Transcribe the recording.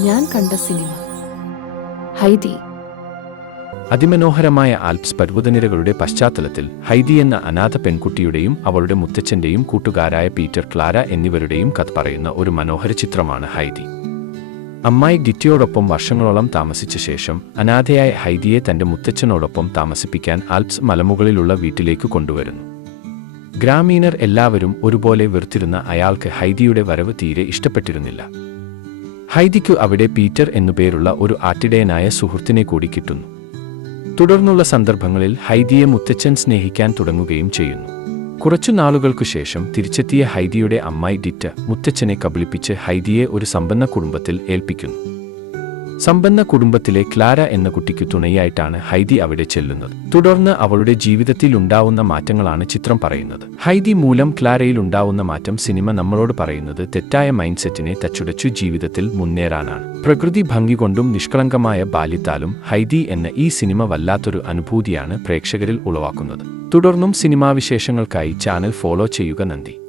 ഞാൻ കണ്ട സിനിമ ഹൈദി. അതിമനോഹരമായ ആൽപ്സ് പർവ്വതനിരകളുടെ പശ്ചാത്തലത്തിൽ ഹൈദി എന്ന അനാഥ പെൺകുട്ടിയുടെയും അവളുടെ മുത്തച്ഛന്റെയും കൂട്ടുകാരായ പീറ്റർ, ക്ലാര എന്നിവരുടെയും കഥ പറയുന്ന ഒരു മനോഹര ചിത്രമാണ് ഹൈദി. അമ്മായി ഡിറ്റയോടൊപ്പം വർഷങ്ങളോളം താമസിച്ച ശേഷം അനാഥയായ ഹൈദിയെ തന്റെ മുത്തച്ഛനോടൊപ്പം താമസിപ്പിക്കാൻ ആൽപ്സ് മലമുകളിലുള്ള വീട്ടിലേക്ക് കൊണ്ടുവരുന്നു. ഗ്രാമീണർ എല്ലാവരും ഒരുപോലെ വെറുത്തിരുന്ന അയാൾക്ക് ഹൈദിയുടെ വരവ് തീരെ ഇഷ്ടപ്പെട്ടിരുന്നില്ല. ഹൈദിക്കു അവിടെ പീറ്റർ എന്നുപേരുള്ള ഒരു ആട്ടിടയനായ സുഹൃത്തിനെ കൂടി കിട്ടുന്നു. തുടർന്നുള്ള സന്ദർഭങ്ങളിൽ ഹൈദിയെ മുത്തച്ഛൻ സ്നേഹിക്കാൻ തുടങ്ങുകയും ചെയ്യുന്നു. കുറച്ചു നാളുകൾക്കു ശേഷം തിരിച്ചെത്തിയ ഹൈദിയുടെ അമ്മായി ഡിറ്റ മുത്തച്ഛനെ കബളിപ്പിച്ച് ഹൈദിയെ ഒരു സമ്പന്ന കുടുംബത്തിൽ ഏൽപ്പിക്കുന്നു. സമ്പന്ന കുടുംബത്തിലെ ക്ലാര എന്ന കുട്ടിക്ക് തുണയായിട്ടാണ് ഹൈദി അവിടെ ചെല്ലുന്നത്. തുടർന്ന് അവളുടെ ജീവിതത്തിൽ ഉണ്ടാവുന്ന മാറ്റങ്ങളാണ് ചിത്രം പറയുന്നത്. ഹൈദി മൂലം ക്ലാരയിൽ ഉണ്ടാവുന്ന മാറ്റം സിനിമ നമ്മളോട് പറയുന്നത് തെറ്റായ മൈൻഡ് സെറ്റിനെ തച്ചുടച്ചു ജീവിതത്തിൽ മുന്നേറാനാണ്. പ്രകൃതി ഭംഗി കൊണ്ടും നിഷ്കളങ്കമായ ബാല്യത്താലും ഹൈദി എന്ന ഈ സിനിമ വല്ലാത്തൊരു അനുഭൂതിയാണ് പ്രേക്ഷകരിൽ ഉളവാക്കുന്നത്. തുടർന്നും സിനിമാവിശേഷങ്ങൾക്കായി ചാനൽ ഫോളോ ചെയ്യുക. നന്ദി.